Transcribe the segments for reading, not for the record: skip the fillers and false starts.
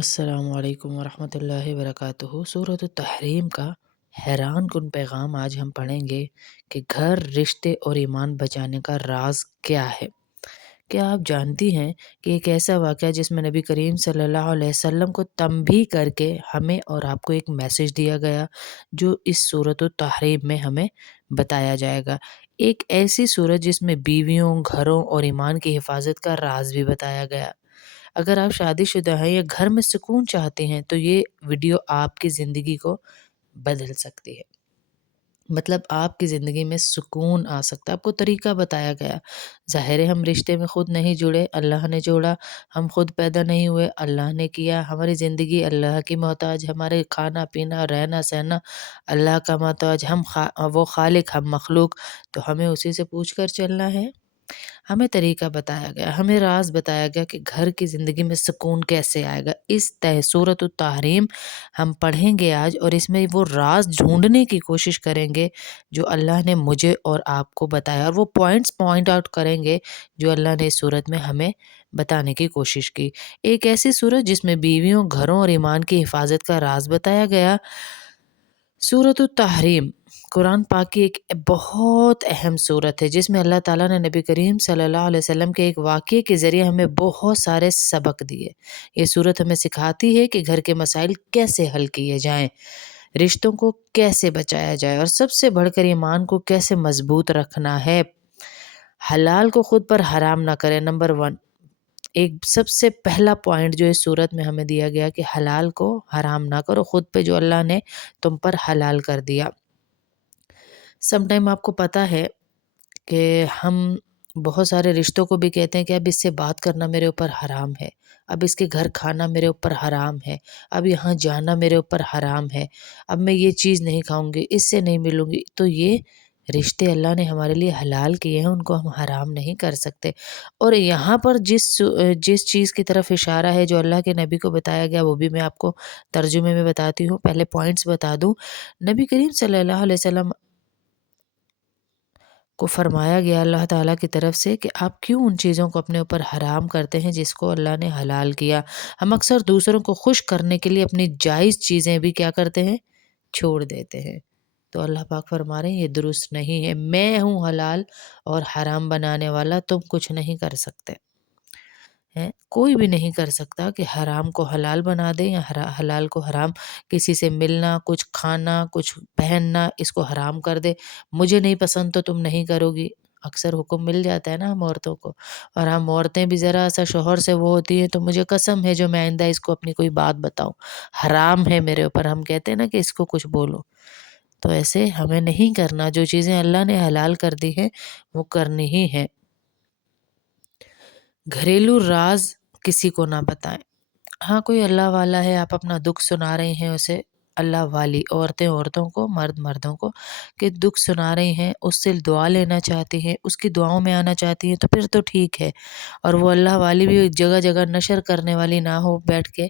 السلام علیکم ورحمۃ اللہ وبرکاتہ۔ سورۃ التحریم کا حیران کن پیغام آج ہم پڑھیں گے کہ گھر، رشتے اور ایمان بچانے کا راز کیا ہے۔ کیا آپ جانتی ہیں کہ ایک ایسا واقعہ جس میں نبی کریم صلی اللہ علیہ وسلم کو تنبیہ کر کے ہمیں اور آپ کو ایک میسج دیا گیا جو اس سورۃ التحریم میں ہمیں بتایا جائے گا۔ ایک ایسی سورت جس میں بیویوں، گھروں اور ایمان کی حفاظت کا راز بھی بتایا گیا۔ اگر آپ شادی شدہ ہیں یا گھر میں سکون چاہتے ہیں تو یہ ویڈیو آپ کی زندگی کو بدل سکتی ہے۔ مطلب آپ کی زندگی میں سکون آ سکتا ہے۔ آپ کو طریقہ بتایا گیا۔ ظاہر ہے ہم رشتے میں خود نہیں جڑے، اللہ نے جوڑا۔ ہم خود پیدا نہیں ہوئے، اللہ نے کیا۔ ہماری زندگی اللہ کی محتاج، ہمارے کھانا پینا رہنا سہنا اللہ کا محتاج۔ وہ خالق، ہم مخلوق، تو ہمیں اسی سے پوچھ کر چلنا ہے۔ ہمیں طریقہ بتایا گیا، ہمیں راز بتایا گیا کہ گھر کی زندگی میں سکون کیسے آئے گا۔ اس سورۃ التحریم ہم پڑھیں گے آج، اور اس میں وہ راز ڈھونڈنے کی کوشش کریں گے جو اللہ نے مجھے اور آپ کو بتایا، اور وہ پوائنٹ آؤٹ کریں گے جو اللہ نے اس سورت میں ہمیں بتانے کی کوشش کی۔ ایک ایسی سورت جس میں بیویوں، گھروں اور ایمان کی حفاظت کا راز بتایا گیا۔ سورۃ التحریم قرآن پاک کی ایک بہت اہم سورت ہے جس میں اللہ تعالیٰ نے نبی کریم صلی اللہ علیہ وسلم کے ایک واقعے کے ذریعے ہمیں بہت سارے سبق دیے۔ یہ سورت ہمیں سکھاتی ہے کہ گھر کے مسائل کیسے حل کیے جائیں، رشتوں کو کیسے بچایا جائے، اور سب سے بڑھ کر ایمان کو کیسے مضبوط رکھنا ہے۔ حلال کو خود پر حرام نہ کرے، نمبر 1۔ ایک سب سے پہلا پوائنٹ جو اس صورت میں ہمیں دیا گیا کہ حلال کو حرام نہ کرو، خود پہ جو اللہ نے تم پر حلال کر دیا۔ سم ٹائم آپ کو پتہ ہے کہ ہم بہت سارے رشتوں کو بھی کہتے ہیں کہ اب اس سے بات کرنا میرے اوپر حرام ہے، اب اس کے گھر کھانا میرے اوپر حرام ہے، اب یہاں جانا میرے اوپر حرام ہے، اب میں یہ چیز نہیں کھاؤں گی، اس سے نہیں ملوں گی۔ تو یہ رشتے اللہ نے ہمارے لیے حلال کیے ہیں، ان کو ہم حرام نہیں کر سکتے۔ اور یہاں پر جس چیز کی طرف اشارہ ہے جو اللہ کے نبی کو بتایا گیا، وہ بھی میں آپ کو ترجمے میں بتاتی ہوں۔ پہلے پوائنٹس بتا دوں۔ نبی کریم صلی اللہ علیہ وسلم کو فرمایا گیا اللہ تعالیٰ کی طرف سے کہ آپ کیوں ان چیزوں کو اپنے اوپر حرام کرتے ہیں جس کو اللہ نے حلال کیا۔ ہم اکثر دوسروں کو خوش کرنے کے لیے اپنی جائز چیزیں بھی کیا کرتے ہیں، چھوڑ دیتے ہیں۔ تو اللہ پاک فرما رہے ہیں یہ درست نہیں ہے، میں ہوں حلال اور حرام بنانے والا، تم کچھ نہیں کر سکتے ہیں۔ کوئی بھی نہیں کر سکتا کہ حرام کو حلال بنا دے یا حلال کو حرام۔ کسی سے ملنا، کچھ کھانا، کچھ پہننا، اس کو حرام کر دے، مجھے نہیں پسند تو تم نہیں کرو گی۔ اکثر حکم مل جاتا ہے نا ہم عورتوں کو، اور ہم عورتیں بھی ذرا سا شوہر سے وہ ہوتی ہیں تو مجھے قسم ہے جو میں آئندہ اس کو اپنی کوئی بات بتاؤں، حرام ہے میرے اوپر، ہم کہتے ہیں نا کہ اس کو کچھ بولو۔ تو ایسے ہمیں نہیں کرنا، جو چیزیں اللہ نے حلال کر دی ہیں وہ کرنی ہی ہیں۔ گھریلو راز کسی کو نہ بتائیں۔ ہاں کوئی اللہ والا ہے، آپ اپنا دکھ سنا رہے ہیں اسے، اللہ والی عورتوں کو، مردوں کو کہ دکھ سنا رہی ہیں، اس سے دعا لینا چاہتی ہیں، اس کی دعاؤں میں آنا چاہتی ہیں، تو پھر تو ٹھیک ہے۔ اور وہ اللہ والی بھی جگہ جگہ نشر کرنے والی نہ ہو بیٹھ کے،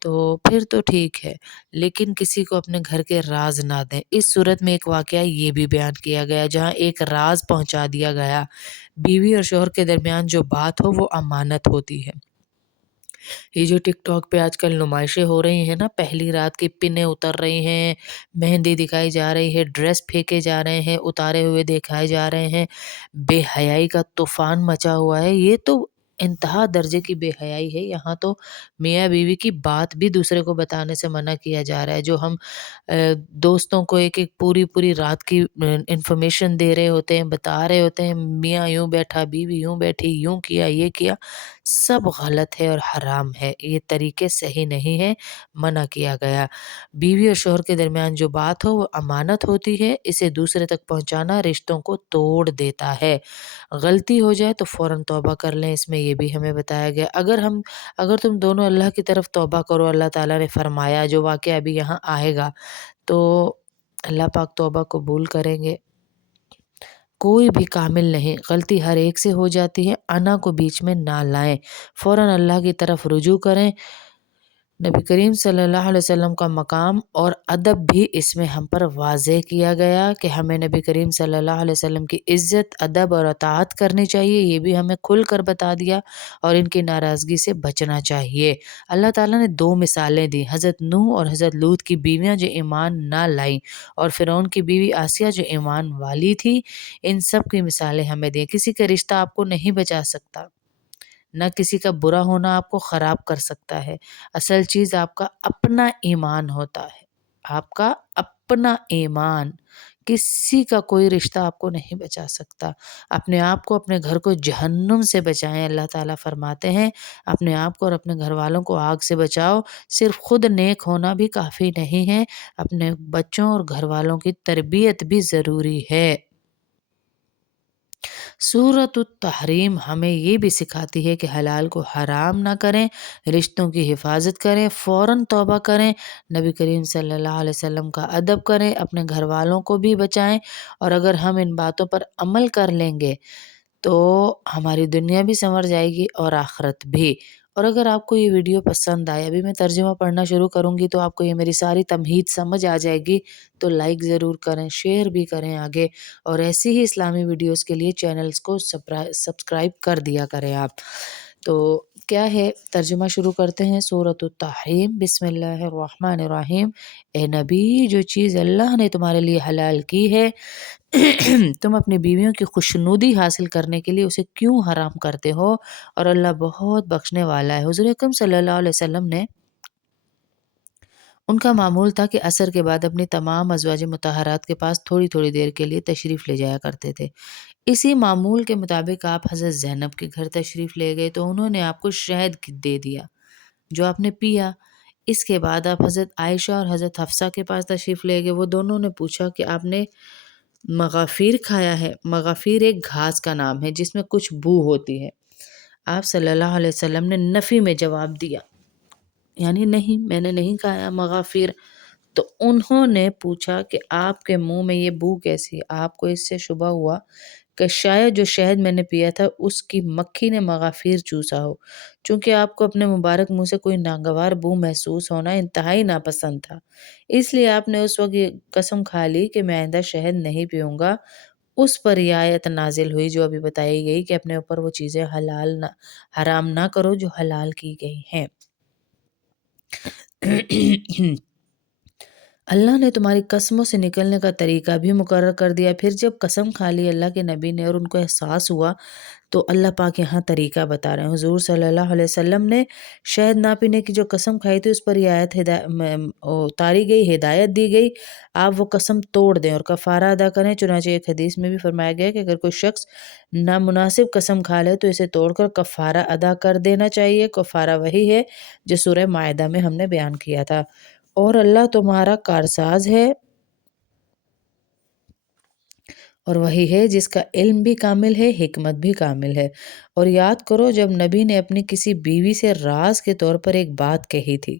تو پھر تو ٹھیک ہے، لیکن کسی کو اپنے گھر کے راز نہ دیں۔ اس صورت میں ایک واقعہ یہ بھی بیان کیا گیا جہاں ایک راز پہنچا دیا گیا۔ بیوی اور شوہر کے درمیان جو بات ہو وہ امانت ہوتی ہے۔ یہ جو ٹک ٹاک پہ آج کل نمائشیں ہو رہی ہیں نا، پہلی رات کی پنیں اتر رہی ہیں، مہندی دکھائی جا رہی ہے، ڈریس پھینکے جا رہے ہیں، اتارے ہوئے دکھائے جا رہے ہیں، بے حیائی کا طوفان مچا ہوا ہے۔ یہ تو انتہا درجے کی بے حیائی ہے۔ یہاں تو میاں بیوی کی بات بھی دوسرے کو بتانے سے منع کیا جا رہا ہے۔ جو ہم دوستوں کو ایک پوری رات کی انفارمیشن دے رہے ہوتے ہیں، بتا رہے ہوتے ہیں، میاں یوں بیٹھا، بیوی یوں بیٹھی، یوں کیا، یہ کیا، سب غلط ہے اور حرام ہے۔ یہ طریقے صحیح نہیں ہے، منع کیا گیا۔ بیوی اور شوہر کے درمیان جو بات ہو وہ امانت ہوتی ہے، اسے دوسرے تک پہنچانا رشتوں کو توڑ دیتا ہے۔ غلطی ہو جائے تو فوراً توبہ کر لیں، اس میں یہ بھی ہمیں بتایا گیا۔ اگر تم دونوں اللہ کی طرف توبہ کرو، اللہ تعالیٰ نے فرمایا جو واقعہ ابھی یہاں آئے گا، تو اللہ پاک توبہ قبول کریں گے۔ کوئی بھی کامل نہیں، غلطی ہر ایک سے ہو جاتی ہے، انا کو بیچ میں نہ لائیں، فوراً اللہ کی طرف رجوع کریں۔ نبی کریم صلی اللہ علیہ وسلم کا مقام اور ادب بھی اس میں ہم پر واضح کیا گیا کہ ہمیں نبی کریم صلی اللہ علیہ وسلم کی عزت، ادب اور اطاعت کرنی چاہیے، یہ بھی ہمیں کھل کر بتا دیا، اور ان کی ناراضگی سے بچنا چاہیے۔ اللہ تعالیٰ نے 2 مثالیں دی، حضرت نوح اور حضرت لوط کی بیویاں جو ایمان نہ لائیں، اور فرعون کی بیوی آسیہ جو ایمان والی تھی۔ ان سب کی مثالیں ہمیں دیں۔ کسی کا رشتہ آپ کو نہیں بچا سکتا، نہ کسی کا برا ہونا آپ کو خراب کر سکتا ہے۔ اصل چیز آپ کا اپنا ایمان ہوتا ہے، آپ کا اپنا ایمان۔ کسی کا کوئی رشتہ آپ کو نہیں بچا سکتا۔ اپنے آپ کو، اپنے گھر کو جہنم سے بچائیں۔ اللہ تعالیٰ فرماتے ہیں اپنے آپ کو اور اپنے گھر والوں کو آگ سے بچاؤ۔ صرف خود نیک ہونا بھی کافی نہیں ہے، اپنے بچوں اور گھر والوں کی تربیت بھی ضروری ہے۔ سورۃ التحریم ہمیں یہ بھی سکھاتی ہے کہ حلال کو حرام نہ کریں، رشتوں کی حفاظت کریں، فوراً توبہ کریں، نبی کریم صلی اللہ علیہ وسلم کا ادب کریں، اپنے گھر والوں کو بھی بچائیں، اور اگر ہم ان باتوں پر عمل کر لیں گے تو ہماری دنیا بھی سنور جائے گی اور آخرت بھی۔ اور اگر آپ کو یہ ویڈیو پسند آئے، ابھی میں ترجمہ پڑھنا شروع کروں گی تو آپ کو یہ میری ساری تمہید سمجھ آ جائے گی، تو لائک ضرور کریں، شیئر بھی کریں آگے، اور ایسی ہی اسلامی ویڈیوز کے لیے چینلز کو سبسکرائب کر دیا کریں آپ۔ تو کیا ہے، ترجمہ شروع کرتے ہیں۔ سورۃ التحریم، بسم اللہ الرحمن الرحیم۔ اے نبی، جو چیز اللہ نے تمہارے لیے حلال کی ہے تم اپنی بیویوں کی خوشنودی حاصل کرنے کے لیے اسے کیوں حرام کرتے ہو، اور اللہ بہت بخشنے والا ہے۔ حضور اکرم صلی اللہ علیہ وسلم نے، ان کا معمول تھا کہ عصر کے بعد اپنی تمام ازواج مطہرات کے پاس تھوڑی تھوڑی دیر کے لیے تشریف لے جایا کرتے تھے۔ اسی معمول کے مطابق آپ حضرت زینب کے گھر تشریف لے گئے تو انہوں نے آپ کو شہد دے دیا جو آپ نے پیا۔ اس کے بعد آپ حضرت عائشہ اور حضرت حفصہ کے پاس تشریف لے گئے۔ وہ دونوں نے پوچھا کہ آپ نے مغافیر کھایا ہے؟ مغافیر ایک گھاس کا نام ہے جس میں کچھ بو ہوتی ہے۔ آپ صلی اللہ علیہ وسلم نے نفی میں جواب دیا، یعنی نہیں، میں نے نہیں کھایا مغافیر۔ تو انہوں نے پوچھا کہ آپ کے منہ میں یہ بو کیسی؟ آپ کو اس سے شبہ ہوا کہ شاید جو شہد میں نے پیا تھا اس کی مکھی نے مغافیر چوسا ہو۔ چونکہ آپ کو اپنے مبارک منہ سے کوئی ناگوار بو محسوس ہونا انتہائی ناپسند تھا، اس لیے آپ نے اس وقت یہ قسم کھا لی کہ میں آئندہ شہد نہیں پیوں گا۔ اس پر یہ آیت نازل ہوئی جو ابھی بتائی گئی کہ اپنے اوپر وہ چیزیں حرام نہ کرو جو حلال کی گئی ہیں۔ اللہ نے تمہاری قسموں سے نکلنے کا طریقہ بھی مقرر کر دیا۔ پھر جب قسم کھا لی اللہ کے نبی نے اور ان کو احساس ہوا تو اللہ پاک یہاں طریقہ بتا رہے ہیں۔ حضور صلی اللہ علیہ وسلم نے شہد نہ پینے کی جو قسم کھائی تھی اس پر یہ آیت اتاری گئی، ہدایت دی گئی، آپ وہ قسم توڑ دیں اور کفارہ ادا کریں۔ چنانچہ ایک حدیث میں بھی فرمایا گیا کہ اگر کوئی شخص نامناسب قسم کھا لے تو اسے توڑ کر کفارہ ادا کر دینا چاہیے۔ کفارہ وہی ہے جو سورہ مائدہ میں ہم نے بیان کیا تھا۔ اور اللہ تمہارا کارساز ہے، اور وہی ہے جس کا علم بھی کامل ہے، حکمت بھی کامل ہے۔ اور یاد کرو جب نبی نے اپنی کسی بیوی سے راز کے طور پر ایک بات کہی تھی۔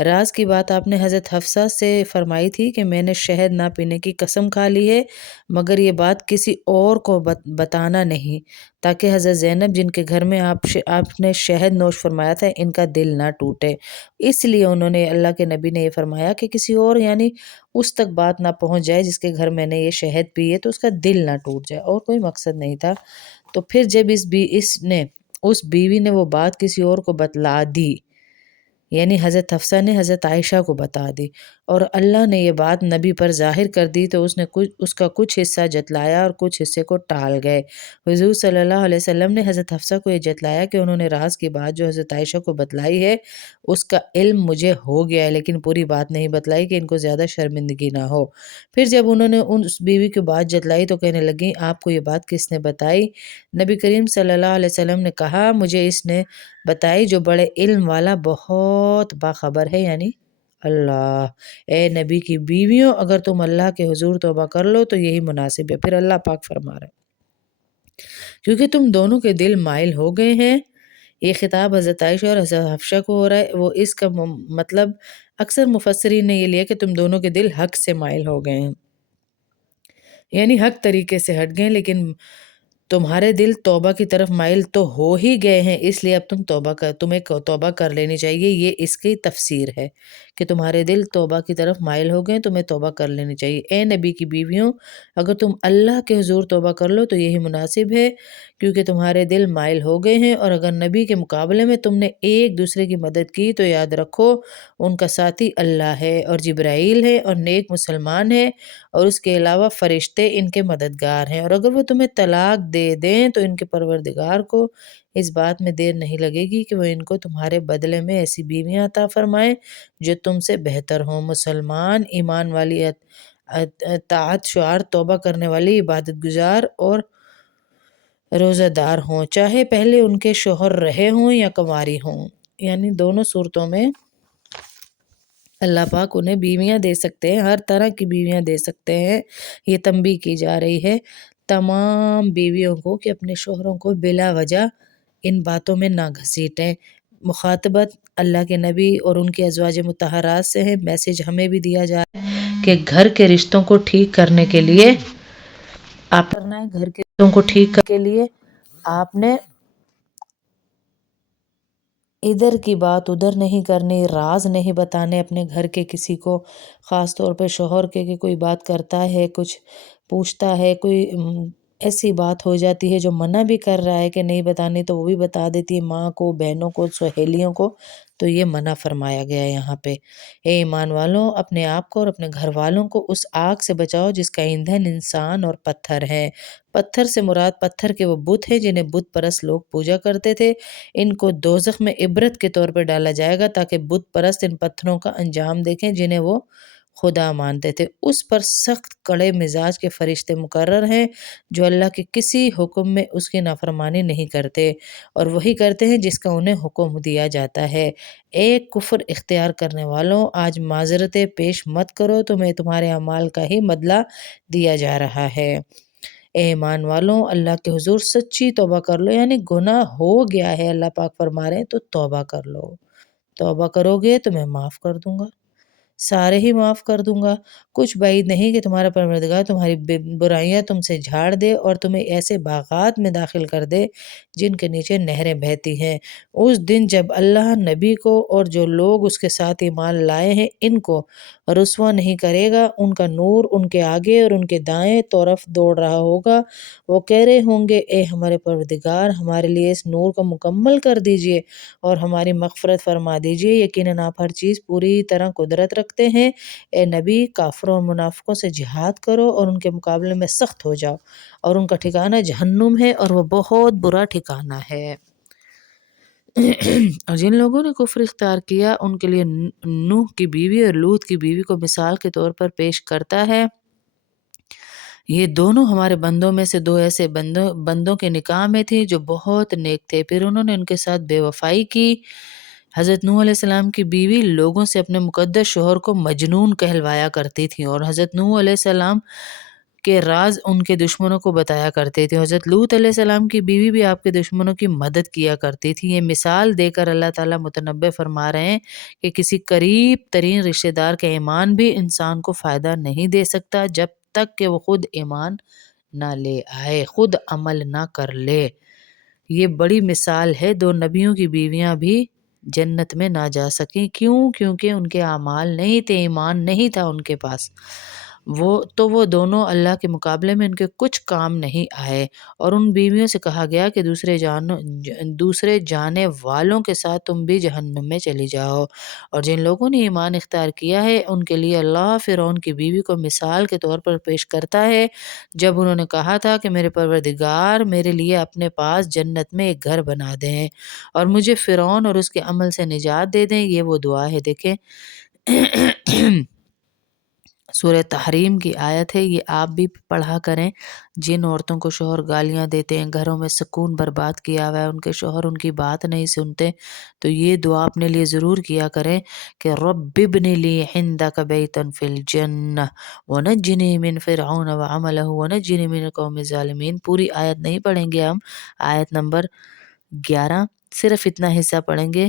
راز کی بات آپ نے حضرت حفصہ سے فرمائی تھی کہ میں نے شہد نہ پینے کی قسم کھا لی ہے، مگر یہ بات کسی اور کو بتانا نہیں، تاکہ حضرت زینب جن کے گھر میں آپ نے شہد نوش فرمایا تھا ان کا دل نہ ٹوٹے۔ اس لیے انہوں نے، اللہ کے نبی نے یہ فرمایا کہ کسی اور، یعنی اس تک بات نہ پہنچ جائے جس کے گھر میں نے یہ شہد پی ہے تو اس کا دل نہ ٹوٹ جائے، اور کوئی مقصد نہیں تھا۔ تو پھر جب اس بیوی نے وہ بات کسی اور کو بتلا دی، یعنی حضرت حفصہ نے حضرت عائشہ کو بتا دی، اور اللہ نے یہ بات نبی پر ظاہر کر دی تو اس کا کچھ حصہ جتلایا اور کچھ حصے کو ٹال گئے۔ حضور صلی اللہ علیہ وسلم نے حضرت حفصہ کو یہ جتلایا کہ انہوں نے راز کی بات جو حضرت عائشہ کو بتلائی ہے اس کا علم مجھے ہو گیا ہے، لیکن پوری بات نہیں بتلائی کہ ان کو زیادہ شرمندگی نہ ہو۔ پھر جب انہوں نے اس بیوی کی بات جتلائی تو کہنے لگیں آپ کو یہ بات کس نے بتائی؟ نبی کریم صلی اللہ علیہ وسلم نے کہا مجھے اس نے بتائی جو بڑے علم والا بہت باخبر ہے، یعنی اللہ۔ اے نبی کی بیویوں، اگر تم اللہ کے حضور توبہ کر لو تو یہی مناسب ہے۔ پھر اللہ پاک فرما رہے کیونکہ تم دونوں کے دل مائل ہو گئے ہیں۔ یہ خطاب حضرت عائشہ اور حضرت حفصہ کو ہو رہا ہے۔ وہ اس کا مطلب اکثر مفسرین نے یہ لیا کہ تم دونوں کے دل حق سے مائل ہو گئے ہیں، یعنی حق طریقے سے ہٹ گئے، لیکن تمہارے دل توبہ کی طرف مائل تو ہو ہی گئے ہیں، اس لیے اب تمہیں توبہ کر لینی چاہیے۔ یہ اس کی تفسیر ہے کہ تمہارے دل توبہ کی طرف مائل ہو گئے، تمہیں توبہ کر لینی چاہیے۔ اے نبی کی بیویوں، اگر تم اللہ کے حضور توبہ کر لو تو یہی مناسب ہے، کیونکہ تمہارے دل مائل ہو گئے ہیں۔ اور اگر نبی کے مقابلے میں تم نے ایک دوسرے کی مدد کی تو یاد رکھو ان کا ساتھی اللہ ہے اور جبرائیل ہے اور نیک مسلمان ہے، اور اس کے علاوہ فرشتے ان کے مددگار ہیں۔ اور اگر وہ تمہیں طلاق دے دیں تو ان کے پروردگار کو اس بات میں دیر نہیں لگے گی کہ وہ ان کو تمہارے بدلے میں ایسی بیویاں عطا فرمائیں جو تم سے بہتر ہوں۔ مسلمان ایمان والی، اطاعت شعار، توبہ کرنے والی، عبادت گزار اور روزہ دار ہوں، چاہے پہلے ان کے شوہر رہے ہوں یا کنواری ہوں۔ یعنی دونوں صورتوں میں اللہ پاک انہیں بیویاں دے سکتے ہیں، ہر طرح کی بیویاں دے سکتے ہیں۔ یہ تنبیہ کی جا رہی ہے تمام بیویوں کو کہ اپنے شوہروں کو بلا وجہ ان باتوں میں نہ گھسیٹیں۔ مخاطبت اللہ کے نبی اور ان کے ازواج مطہرات سے ہے۔ میسج ہمیں بھی دیا جا رہا ہے کہ گھر کے رشتوں کو ٹھیک کرنے کے لیے آپ کرنا ہے، گھر کے رشتوں کو ٹھیک کرنے کے لیے آپ نے ادھر کی بات ادھر نہیں کرنی، راز نہیں بتانے اپنے گھر کے کسی کو، خاص طور پہ شوہر کے کہ کوئی بات کرتا ہے، کچھ پوچھتا ہے، کوئی ایسی بات ہو جاتی ہے جو منع بھی کر رہا ہے کہ نہیں بتانی تو وہ بھی بتا دیتی ہے ماں کو، بہنوں کو، سہیلیوں کو، تو یہ منع فرمایا گیا ہے یہاں پہ۔ اے ایمان والوں، اپنے آپ کو اور اپنے گھر والوں کو اس آگ سے بچاؤ جس کا ایندھن انسان اور پتھر ہے۔ پتھر سے مراد پتھر کے وہ بت ہیں جنہیں بت پرست لوگ پوجا کرتے تھے۔ ان کو دوزخ میں عبرت کے طور پر ڈالا جائے گا تاکہ بت پرست ان پتھروں کا انجام دیکھیں جنہیں وہ خدا مانتے تھے۔ اس پر سخت کڑے مزاج کے فرشتے مقرر ہیں جو اللہ کے کسی حکم میں اس کی نافرمانی نہیں کرتے اور وہی کرتے ہیں جس کا انہیں حکم دیا جاتا ہے۔ اے کفر اختیار کرنے والوں، آج معذرتیں پیش مت کرو، تمہیں تمہارے اعمال کا ہی بدلہ دیا جا رہا ہے۔ اے ایمان والوں، اللہ کے حضور سچی توبہ کر لو، یعنی گناہ ہو گیا ہے، اللہ پاک فرما رہے ہیں تو توبہ کر لو۔ توبہ کرو گے تو میں معاف کر دوں گا، سارے ہی معاف کر دوں گا۔ کچھ بعید نہیں کہ تمہارا پروردگار تمہاری برائیاں تم سے جھاڑ دے اور تمہیں ایسے باغات میں داخل کر دے جن کے نیچے نہریں بہتی ہیں۔ اس دن جب اللہ نبی کو اور جو لوگ اس کے ساتھ ایمان لائے ہیں ان کو رسوا نہیں کرے گا، ان کا نور ان کے آگے اور ان کے دائیں طرف دوڑ رہا ہوگا۔ وہ کہہ رہے ہوں گے اے ہمارے پروردگار، ہمارے لیے اس نور کو مکمل کر دیجئے اور ہماری مغفرت فرما دیجئے، یقیناً آپ ہر چیز پوری طرح قدرت رکھتے ہیں۔ اے نبی، کافروں اور منافقوں سے جہاد کرو اور ان کے مقابلے میں سخت ہو جاؤ، اور ان کا ٹھکانہ جہنم ہے اور وہ بہت برا ٹھکانہ ہے۔ اور جن لوگوں نے کفر اختیار کیا ان کے لیے نوح کی بیوی اور لوط کی بیوی کو مثال کے طور پر پیش کرتا ہے۔ یہ دونوں ہمارے بندوں میں سے دو ایسے بندوں کے نکاح میں تھی جو بہت نیک تھے، پھر انہوں نے ان کے ساتھ بے وفائی کی۔ حضرت نوح علیہ السلام کی بیوی لوگوں سے اپنے مقدس شوہر کو مجنون کہلوایا کرتی تھی اور حضرت نوح علیہ السلام کے راز ان کے دشمنوں کو بتایا کرتے تھے۔ حضرت لوط علیہ السلام کی بیوی بھی آپ کے دشمنوں کی مدد کیا کرتی تھی۔ یہ مثال دے کر اللہ تعالیٰ متنبع فرما رہے ہیں کہ کسی قریب ترین رشتہ دار کا ایمان بھی انسان کو فائدہ نہیں دے سکتا جب تک کہ وہ خود ایمان نہ لے آئے، خود عمل نہ کر لے۔ یہ بڑی مثال ہے، دو نبیوں کی بیویاں بھی جنت میں نہ جا سکیں۔ کیوں؟ کیونکہ ان کے اعمال نہیں تھے، ایمان نہیں تھا ان کے پاس، وہ دونوں اللہ کے مقابلے میں ان کے کچھ کام نہیں آئے۔ اور ان بیویوں سے کہا گیا کہ دوسرے جانے والوں کے ساتھ تم بھی جہنم میں چلی جاؤ۔ اور جن لوگوں نے ایمان اختیار کیا ہے ان کے لیے اللہ فرعون کی بیوی کو مثال کے طور پر پیش کرتا ہے جب انہوں نے کہا تھا کہ میرے پروردگار میرے لیے اپنے پاس جنت میں ایک گھر بنا دیں اور مجھے فرعون اور اس کے عمل سے نجات دے دیں۔ یہ وہ دعا ہے، دیکھیں سورہ تحریم کی آیت ہے، یہ آپ بھی پڑھا کریں۔ جن عورتوں کو شوہر گالیاں دیتے ہیں، گھروں میں سکون برباد کیا ہوا ہے، ان کے شوہر ان کی بات نہیں سنتے، تو یہ دعا اپنے لیے ضرور کیا کریں کہ رب ابن لی عندک بیتا فی الجنہ ونجنی من فرعون وعملہ ونجنی من القوم الظالمین۔ پوری آیت نہیں پڑھیں گے ہم، آیت نمبر 11 صرف اتنا حصہ پڑھیں گے۔